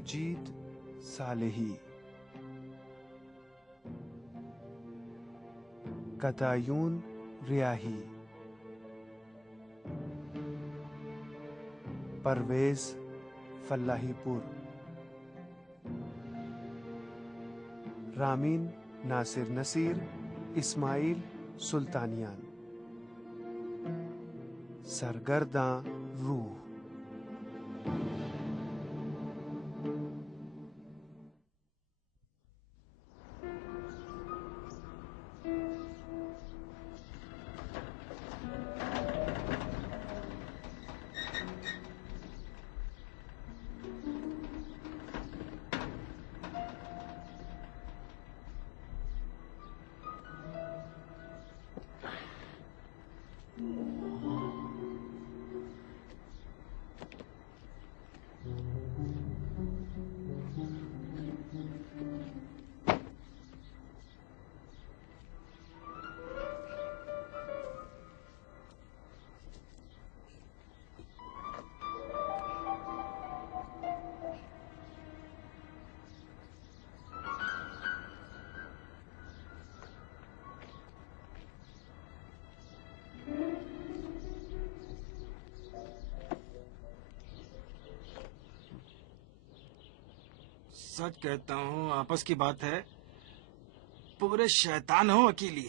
मजीद Salehi, कतायून रियाही, Parvez फल्लाहीपुर, Ramin Nasir Naseer, Ismail सुल्तानियान, सरगर्दां रूह। सच कहता हूँ, आपस की बात है, पूरे शैतान हो अकेली।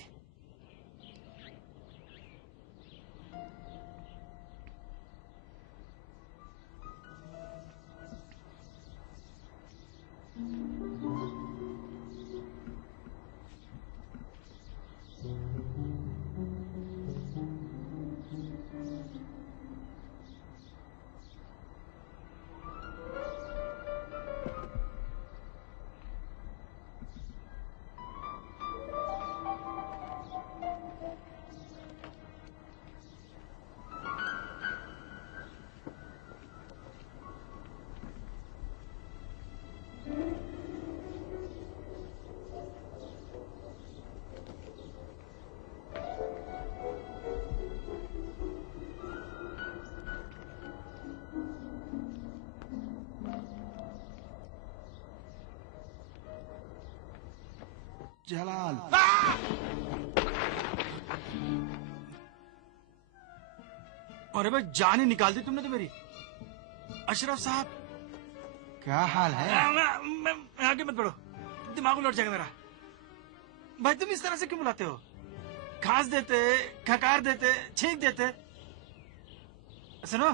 जलाल, अरे भाई, जान ही निकाल दी तुमने तो मेरी। अशरफ साहब, क्या हाल है? आगे मत बढ़ो, दिमाग उलट जाएगा मेरा। भाई तुम इस तरह से क्यों बुलाते हो? खांस देते, खकार देते, छींक देते। सुनो,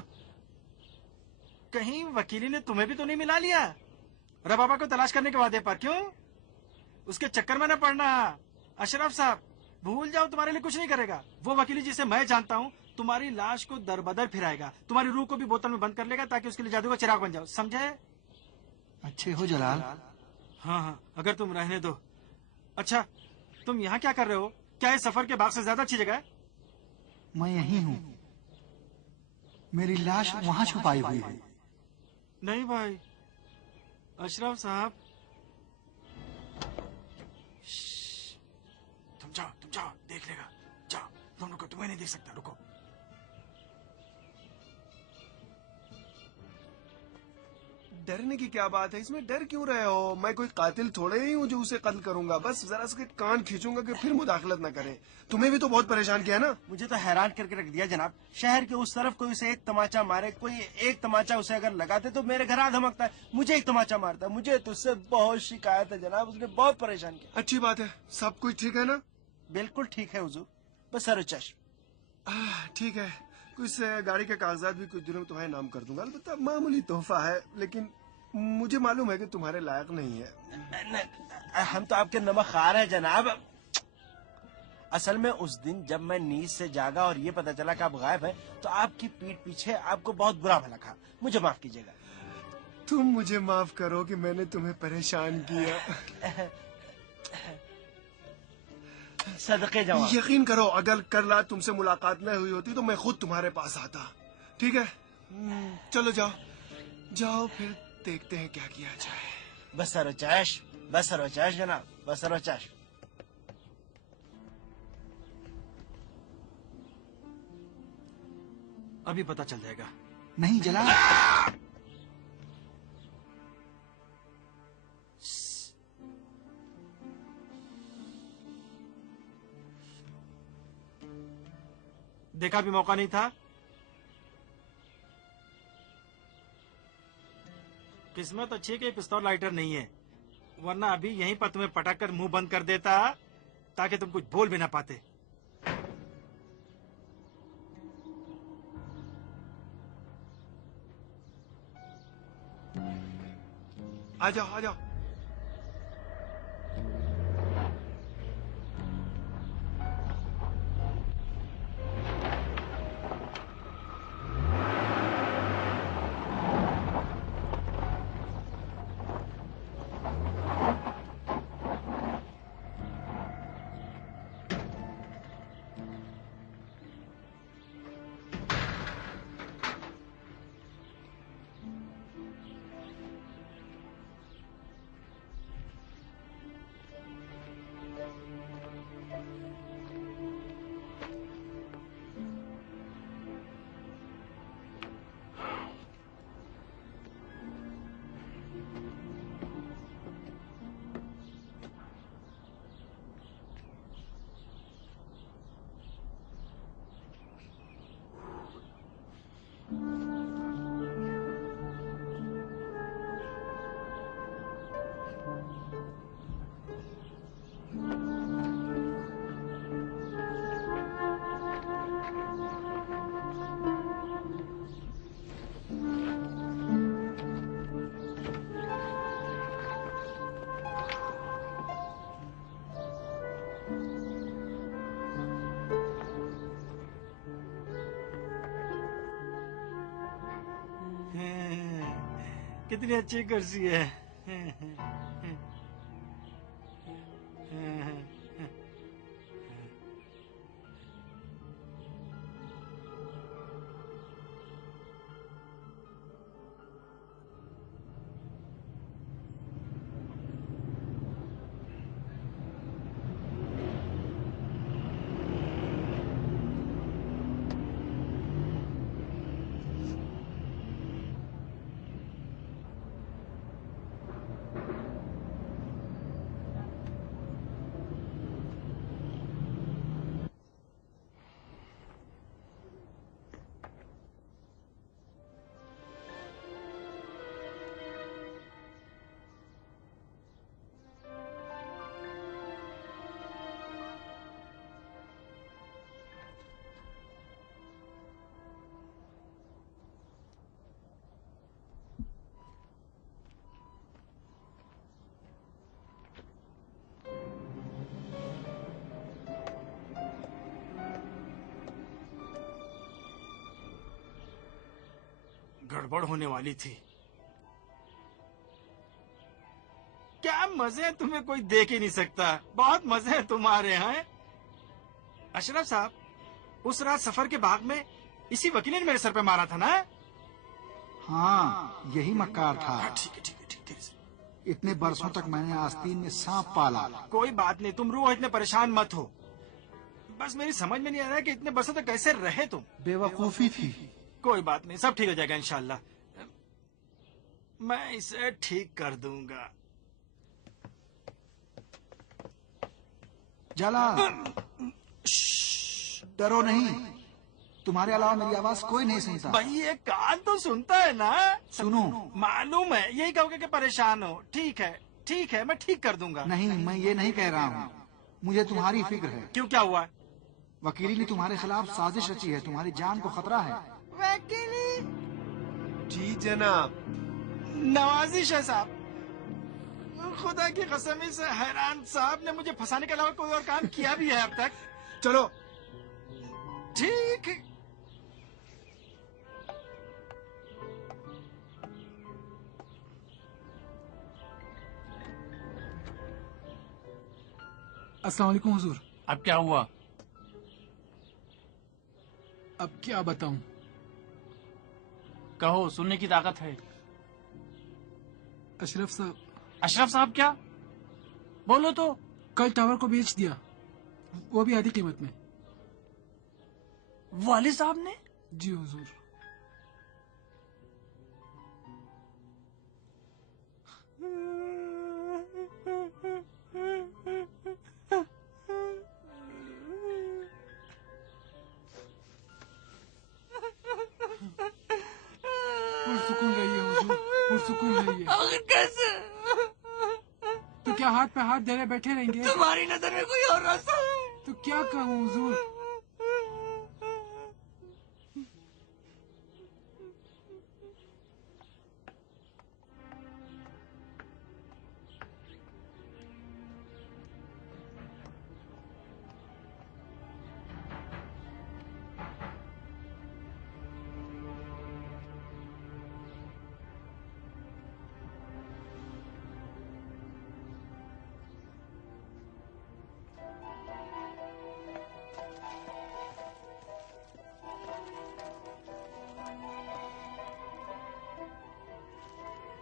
कहीं वकीली ने तुम्हें भी तो नहीं मिला लिया? रबाबा को तलाश करने के वादे पर क्यों? उसके चक्कर में न पड़ना। अशरफ साहब, भूल जाओ, तुम्हारे लिए कुछ नहीं करेगा। वो वकीली जिसे मैं जानता हूँ, तुम्हारी लाश को दरबदर फिराएगा, तुम्हारी रूह को भी बोतल में बंद कर लेगा ताकि उसके लिए जादू का चिराग बन जाओ, समझे? अच्छे हो जलाल। हाँ हाँ, अगर तुम रहने दो। अच्छा, तुम यहाँ क्या कर रहे हो? क्या इस सफर के बाग से ज्यादा अच्छी जगह है? मैं यही हूँ, मेरी लाश वहाँ छुपाई हुई है। नहीं भाई, अशरफ साहब, तुम जाओ, देख लेगा। जाओ, तुम रुको, तुम्हें नहीं देख सकता, रुको। डरने की क्या बात है? इसमें डर क्यों रहे हो? मैं कोई कातिल थोड़े ही हूँ जो उसे कत्ल करूंगा। बस जरा उसके कान खींचूंगा कि फिर मुदाखलत न करे। तुम्हें भी तो बहुत परेशान किया ना। मुझे तो हैरान करके रख दिया जनाब। शहर के उस तरफ कोई उसे एक तमाचा मारे, कोई एक तमाचा उसे अगर लगाते तो मेरे घर आ धमकता है, मुझे एक तमाचा मारता है। मुझे तो उससे बहुत शिकायत है जनाब, उसने बहुत परेशान किया। अच्छी बात है, सब कुछ ठीक है ना? बिल्कुल ठीक है हुजूर, बस सर चश्म। ठीक है, कुछ गाड़ी के कागजात भी कुछ दिनों में तुम्हारे नाम कर दूंगा। अलबत्ता मामूली तोहफा है, लेकिन मुझे मालूम है कि तुम्हारे लायक नहीं है। हम तो आपके नमकखार हैं जनाब। असल में उस दिन जब मैं नींद से जागा और ये पता चला कि आप गायब हैं, तो आपकी पीठ पीछे आपको बहुत बुरा भला कहा। मुझे माफ कीजिएगा। तुम मुझे माफ करो कि मैंने तुम्हें परेशान किया। सदके जवाब। यकीन करो, अगर कल रात तुमसे मुलाकात न हुई होती तो मैं खुद तुम्हारे पास आता। ठीक है, चलो जाओ जाओ, फिर देखते हैं क्या किया जाए। बसरो चश जनाब, बसरो चश। अभी पता चल जाएगा। नहीं जलाल, देखा भी मौका नहीं था। किस्मत अच्छी है कि पिस्तौल लाइटर नहीं है, वरना अभी यहीं पर तुम्हें पटक कर मुंह बंद कर देता ताकि तुम कुछ बोल भी ना पाते। आ जाओ आ जाओ। कितनी अच्छी कुर्सी है। गड़बड़ होने वाली थी। क्या मजे हैं, तुम्हें कोई देख ही नहीं सकता। बहुत मजे हैं तुम्हारे हैं। अशरफ साहब, उस रात सफर के बाग में इसी वकील ने मेरे सर पे मारा था ना? हाँ, यही मक्कार था। ठीक है ठीक है ठीक है। इतने बरसों तक मैंने आस्तीन में सांप पाला। कोई बात नहीं, तुम रूह इतने परेशान मत हो। बस मेरी समझ में नहीं आ रहा कि इतने बरसों तक कैसे रहे तुम। बेवकूफी थी। कोई बात नहीं, सब ठीक हो जाएगा इंशाल्लाह। मैं इसे ठीक कर दूंगा। जला, डरो नहीं। तुम्हारे अलावा मेरी आवाज कोई नहीं सुनता। भाई ये कान तो सुनता है ना? सुनो। मालूम है, यही कहोगे कि परेशान हो। ठीक है, मैं ठीक कर दूंगा। नहीं, मैं ये नहीं कह रहा हूँ। मुझे तुम्हारी फिक्र है। क्यों, क्या हुआ? वकीली ने तुम्हारे खिलाफ साजिश रची है। तुम्हारी जान को खतरा है। वकीली? जी जनाब। नवाजिश है साहब। खुदा की कसम, इस हैरान साहब ने मुझे फंसाने के अलावा कोई और काम किया भी है अब तक? चलो। ठीक। अस्सलाम वालेकुम हुजूर। अब क्या हुआ? अब क्या बताऊं? कहो, सुनने की ताकत है। अशरफ साहब, अशरफ साहब क्या? बोलो तो। कल टावर को बेच दिया, वो भी आधी कीमत में। वालिद साहब ने? जी हुजूर। पुरसुकून रहिए हुजूर, पुरसुकून रहिए। आखिर कैसे? तो क्या हाथ पे हाथ धरे बैठे रहेंगे? तुम्हारी नजर में कोई और रास्ता है? तो क्या कहूँ हुजूर?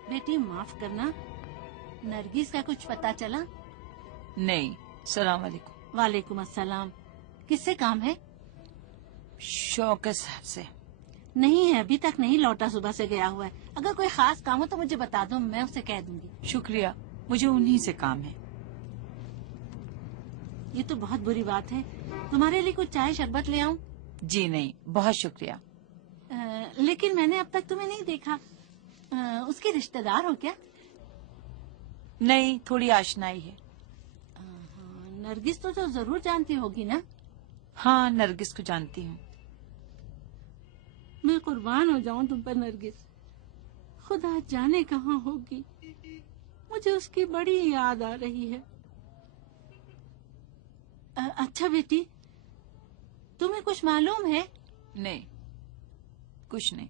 बेटी माफ करना, नरगिस का कुछ पता चला? नहीं। सलाम वालेकुम। वालेकुम अस्सलाम। किससे काम है? शौकत साहब से। नहीं है, अभी तक नहीं लौटा, सुबह से गया हुआ है। अगर कोई खास काम हो तो मुझे बता दो, मैं उसे कह दूंगी। शुक्रिया, मुझे उन्हीं से काम है। ये तो बहुत बुरी बात है। तुम्हारे लिए कुछ चाय शरबत ले आऊं? जी नहीं, बहुत शुक्रिया। लेकिन मैंने अब तक तुम्हें नहीं देखा। उसके रिश्तेदार हो क्या? नहीं, थोड़ी आशनाई है। नरगिस तो जरूर जानती होगी ना? हाँ, नरगिस को जानती हूँ। मैं कुर्बान हो जाऊं तुम पर नरगिस। खुदा जाने कहाँ होगी। मुझे उसकी बड़ी याद आ रही है। अच्छा बेटी, तुम्हें कुछ मालूम है? नहीं, कुछ नहीं।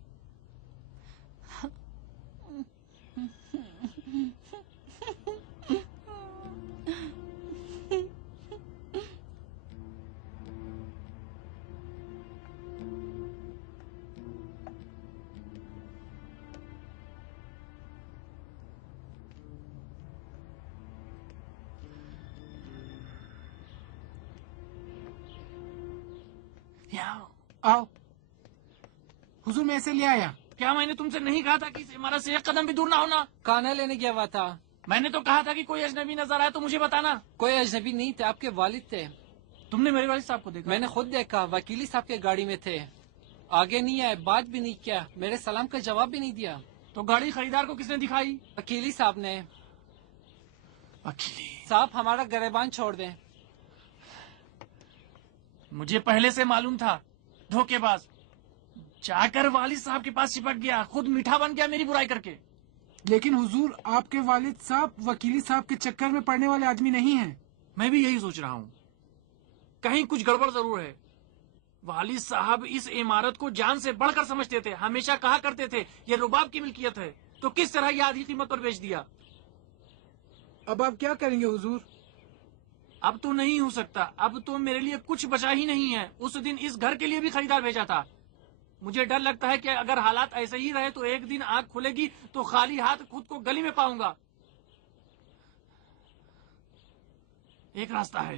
आओ हुजूर, मैं इसे ले आया। क्या मैंने तुमसे नहीं कहा था कि इस इमारत से एक कदम भी दूर ना होना? खाना लेने गया हुआ था। मैंने तो कहा था कि कोई अजनबी नजर आए तो मुझे बताना। कोई अजनबी नहीं थे, आपके वालिद थे। तुमने मेरे वालिद साहब को देखा? मैंने खुद देखा, वकीली साहब के गाड़ी में थे। आगे नहीं आए, बात भी नहीं किया, मेरे सलाम का जवाब भी नहीं दिया। तो गाड़ी खरीदार को किसने दिखाई? वकीली साहब ने। वकीली साहब, हमारा गिरबान छोड़ दें। मुझे पहले से मालूम था, धोखेबाज। जाकर वालिद साहब के पास चिपक गया, खुद मीठा बन गया मेरी बुराई करके। लेकिन हुजूर, आपके वालिद साहब वकीली साहब के चक्कर में पड़ने वाले आदमी नहीं हैं। मैं भी यही सोच रहा हूँ, कहीं कुछ गड़बड़ जरूर है। वालिद साहब इस इमारत को जान से बढ़कर समझते थे, हमेशा कहा करते थे ये रुबाब की मिल्कियत है। तो किस तरह ये आधी कीमत पर बेच दिया? अब आप क्या करेंगे हुजूर? अब तो नहीं हो सकता, अब तो मेरे लिए कुछ बचा ही नहीं है। उस दिन इस घर के लिए भी खरीदार भेजा था। मुझे डर लगता है कि अगर हालात ऐसे ही रहे तो एक दिन आंख खुलेगी तो खाली हाथ खुद को गली में पाऊंगा। एक रास्ता है।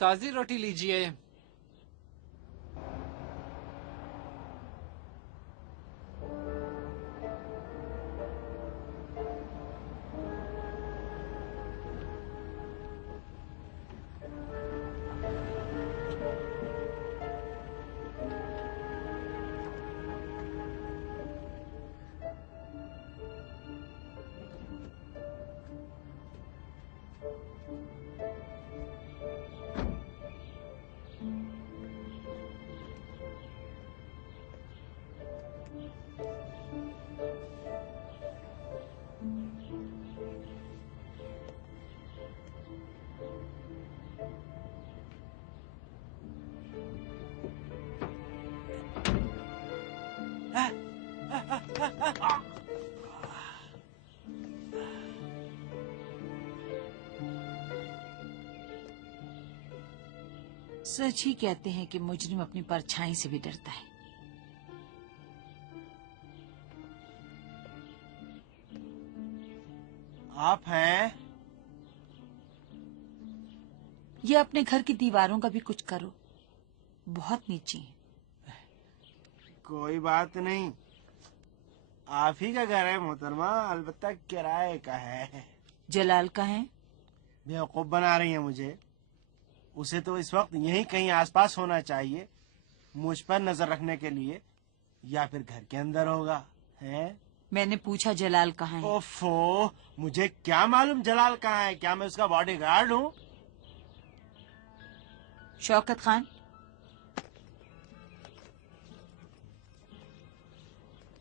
ताजी रोटी लीजिए। सच ही कहते हैं कि मुजरिम अपनी परछाई से भी डरता है। आप हैं? ये अपने घर की दीवारों का भी कुछ करो, बहुत नीची है। कोई बात नहीं, आप ही का घर है मोहतरमा, अलबत्ता किराए का है। जलाल का है? बेवकूफ बना रही है मुझे। उसे तो इस वक्त यहीं कहीं आसपास होना चाहिए। मुझ पर नजर रखने के लिए, या फिर घर के अंदर होगा, हैं? मैंने पूछा जलाल कहाँ है। ओफो, मुझे क्या मालूम जलाल कहाँ है? क्या मैं उसका बॉडीगार्ड हूँ? शौकत खान,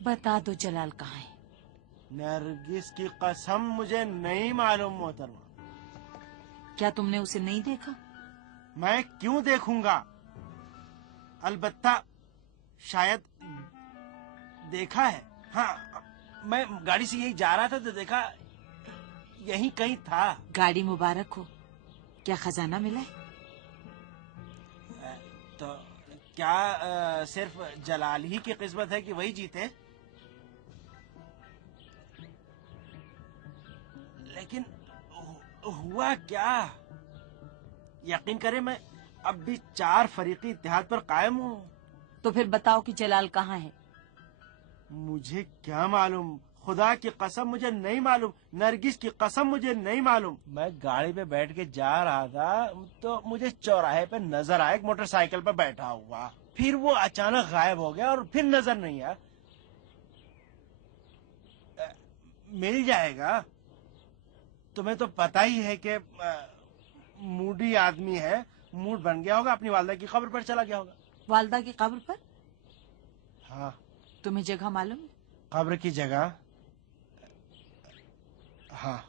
बता दो जलाल कहाँ है। नरगिस की कसम मुझे नहीं मालूम मोहतरमा। क्या तुमने उसे नहीं देखा? मैं क्यों देखूंगा? अलबत्ता शायद देखा है। हाँ, मैं गाड़ी से यही जा रहा था तो देखा, यहीं कहीं था। गाड़ी मुबारक हो। क्या खजाना मिला है? तो क्या सिर्फ जलाल ही की किस्मत है कि वही जीते? लेकिन हुआ क्या? यकीन करें, मैं अब भी 4 फरीकी इत्तेहाद पर कायम हूँ। तो फिर बताओ कि जलाल कहाँ है। मुझे क्या मालूम, खुदा की कसम मुझे नहीं मालूम, नरगिस की कसम मुझे नहीं मालूम। मैं गाड़ी पे बैठ के जा रहा था तो मुझे चौराहे पे नजर आया एक मोटरसाइकिल पर बैठा हुआ, फिर वो अचानक गायब हो गया और फिर नजर नहीं आया। मिल जाएगा। तुम्हें तो पता ही है कि मूडी आदमी है, मूड बन गया होगा, अपनी वालदा की कब्र पर चला गया होगा। वालदा की कब्र पर? हाँ। तुम्हें जगह मालूम है? कब्र की जगह? हाँ।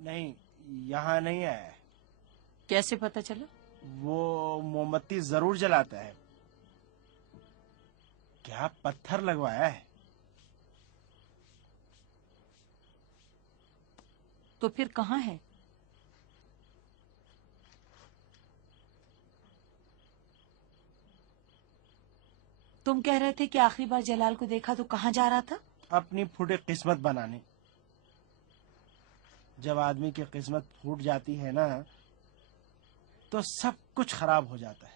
नहीं, यहाँ नहीं है। कैसे पता चला? वो मोमबत्ती जरूर जलाता है। क्या पत्थर लगवाया है? तो फिर कहाँ है? तुम कह रहे थे कि आखिरी बार जलाल को देखा तो कहाँ जा रहा था? अपनी फूटे किस्मत बनाने। जब आदमी की किस्मत फूट जाती है ना, तो सब कुछ खराब हो जाता है,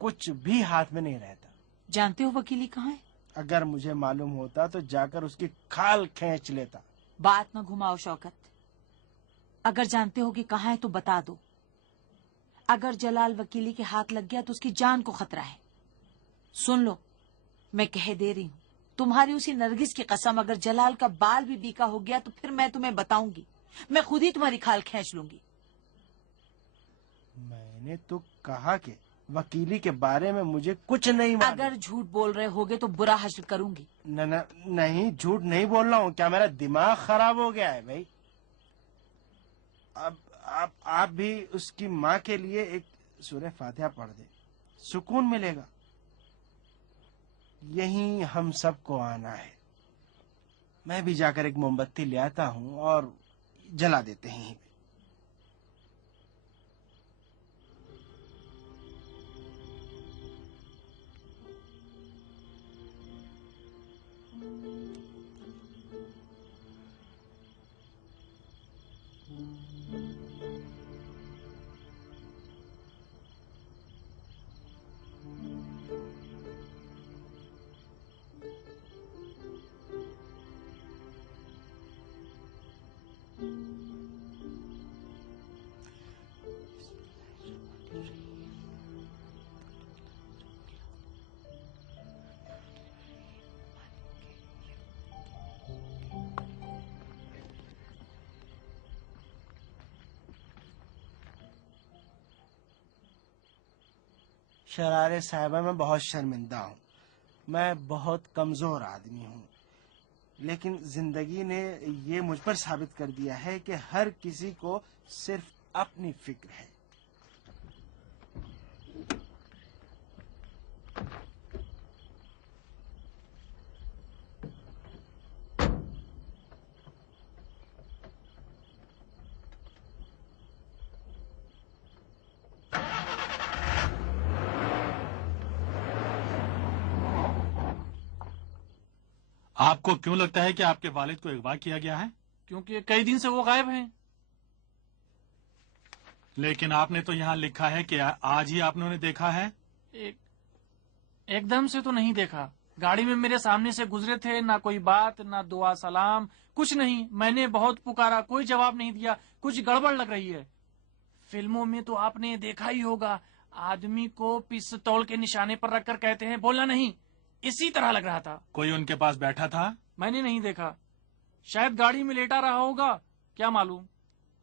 कुछ भी हाथ में नहीं रहता। जानते हो वकीली कहाँ है? अगर मुझे मालूम होता तो जाकर उसकी खाल खींच लेता। बात न घुमाओ शौकत। अगर जानते हो कि कहाँ है तो बता दो। अगर जलाल वकीली के हाथ लग गया तो उसकी जान को खतरा है। सुन लो, मैं कह दे रही हूँ, तुम्हारी उसी नरगिस की कसम, अगर जलाल का बाल भी बीका हो गया तो फिर मैं तुम्हें बताऊंगी, मैं खुद ही तुम्हारी खाल खींच लूंगी। मैंने तो कहा कि वकीली के बारे में मुझे कुछ नहीं मालूम। अगर झूठ बोल रहे होगे तो बुरा हश्र करूंगी। नहीं, झूठ नहीं बोल रहा हूँ। क्या मेरा दिमाग खराब हो गया है भाई? अब आप भी उसकी माँ के लिए एक सूरह फातिहा पढ़ दे, सुकून मिलेगा। यहीं हम सबको आना है। मैं भी जाकर एक मोमबत्ती ले आता हूँ और जला देते हैं। शरारे साहिबा, मैं बहुत शर्मिंदा हूँ। मैं बहुत कमजोर आदमी हूँ, लेकिन जिंदगी ने ये मुझ पर साबित कर दिया है कि हर किसी को सिर्फ अपनी फिक्र है। आपको क्यों लगता है कि आपके वालिद को अगवा किया गया है? क्योंकि कई दिन से वो गायब हैं। लेकिन आपने तो यहाँ लिखा है कि आज ही आपने उन्हें देखा है। एकदम से तो नहीं देखा, गाड़ी में मेरे सामने से गुजरे थे, ना कोई बात, ना दुआ सलाम, कुछ नहीं। मैंने बहुत पुकारा, कोई जवाब नहीं दिया। कुछ गड़बड़ लग रही है। फिल्मों में तो आपने देखा ही होगा, आदमी को पिस्तौल के निशाने पर रखकर कहते हैं बोलना नहीं, इसी तरह लग रहा था। कोई उनके पास बैठा था? मैंने नहीं देखा, शायद गाड़ी में लेटा रहा होगा, क्या मालूम।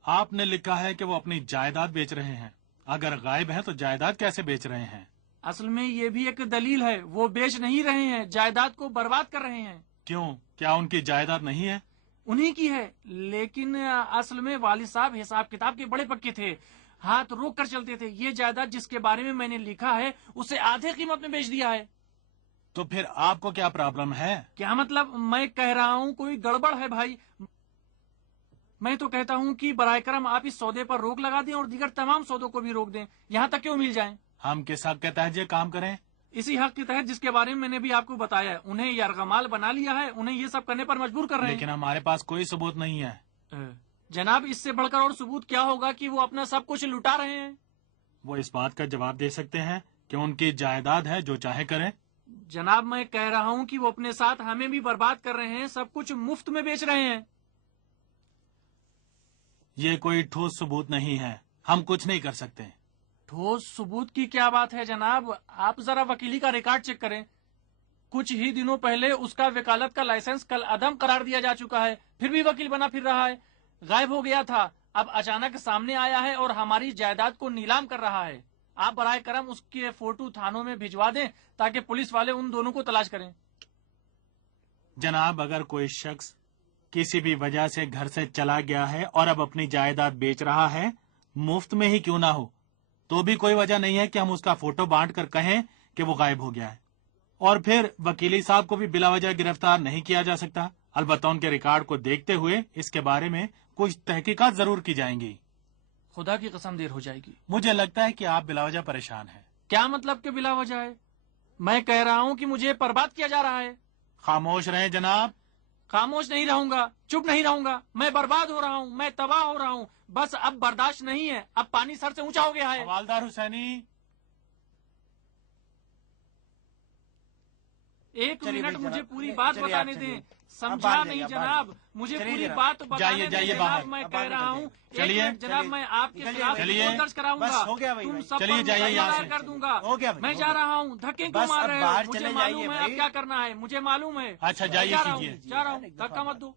आपने लिखा है कि वो अपनी जायदाद बेच रहे हैं। अगर गायब है तो जायदाद कैसे बेच रहे हैं? असल में ये भी एक दलील है, वो बेच नहीं रहे हैं, जायदाद को बर्बाद कर रहे हैं। क्यों, क्या उनकी जायदाद नहीं है? उन्हीं की है, लेकिन असल में वालिद साहब हिसाब किताब के बड़े पक्के थे, हाथ रोक कर चलते थे। ये जायदाद जिसके बारे में मैंने लिखा है उसे आधे कीमत में बेच दिया है। तो फिर आपको क्या प्रॉब्लम है? क्या मतलब? मैं कह रहा हूँ कोई गड़बड़ है भाई। मैं तो कहता हूँ कि बराए करम आप इस सौदे पर रोक लगा दें और दीगर तमाम सौदों को भी रोक दें, यहाँ तक क्यों मिल जाएं। हम किस हक के तहत ये काम करें? इसी हक के तहत जिसके बारे में मैंने भी आपको बताया है। उन्हें यरगमाल बना लिया है, उन्हें ये सब करने पर मजबूर कर रहे हैं। लेकिन हमारे पास कोई सबूत नहीं है। जनाब, इससे बढ़कर और सबूत क्या होगा कि वो अपना सब कुछ लुटा रहे हैं। वो इस बात का जवाब दे सकते हैं कि उनकी जायदाद है, जो चाहे करें। जनाब, मैं कह रहा हूँ कि वो अपने साथ हमें भी बर्बाद कर रहे हैं, सब कुछ मुफ्त में बेच रहे हैं। ये कोई ठोस सबूत नहीं है, हम कुछ नहीं कर सकते। ठोस सबूत की क्या बात है जनाब, आप जरा वकीली का रिकॉर्ड चेक करें। कुछ ही दिनों पहले उसका वकालत का लाइसेंस कल अदम करार दिया जा चुका है, फिर भी वकील बना फिर रहा है। गायब हो गया था, अब अचानक सामने आया है और हमारी जायदाद को नीलाम कर रहा है। आप बराए करम उसके फोटो थानों में भिजवा दें ताकि पुलिस वाले उन दोनों को तलाश करें। जनाब, अगर कोई शख्स किसी भी वजह से घर से चला गया है और अब अपनी जायदाद बेच रहा है, मुफ्त में ही क्यों ना हो, तो भी कोई वजह नहीं है कि हम उसका फोटो बांट कर कहें कि वो गायब हो गया है। और फिर वकीली साहब को भी बिला वजह गिरफ्तार नहीं किया जा सकता। अलबत्ता उनके रिकॉर्ड को देखते हुए इसके बारे में कुछ तहकीकात जरूर की जाएंगी। खुदा की कसम देर हो जाएगी। मुझे लगता है कि आप बिला वजह परेशान हैं। क्या मतलब कि बिला वजह है? मैं कह रहा हूँ कि मुझे बर्बाद किया जा रहा है। खामोश रहें जनाब। खामोश नहीं रहूंगा, चुप नहीं रहूंगा। मैं बर्बाद हो रहा हूँ, मैं तबाह हो रहा हूँ। बस अब बर्दाश्त नहीं है, अब पानी सर से ऊंचा हो गया है। हवालदार हुसैनी, एक मिनट मुझे पूरी बात बताने दें। समझा नहीं जनाब, मुझे पूरी बात बताने दें जनाब। मैं कह रहा हूँ चलिए जनाब, मैं आपके खिलाफ रिपोर्ट दर्ज कराऊंगा, तुम सब पर जाइए यहाँ से कर दूंगा। मैं जा रहा हूँ, धक्के क्यों मार रहे हो? मुझे मालूम है अब क्या करना है, मुझे मालूम है। अच्छा जाइए, कीजिए। जा रहा हूँ, धक्का मत दो।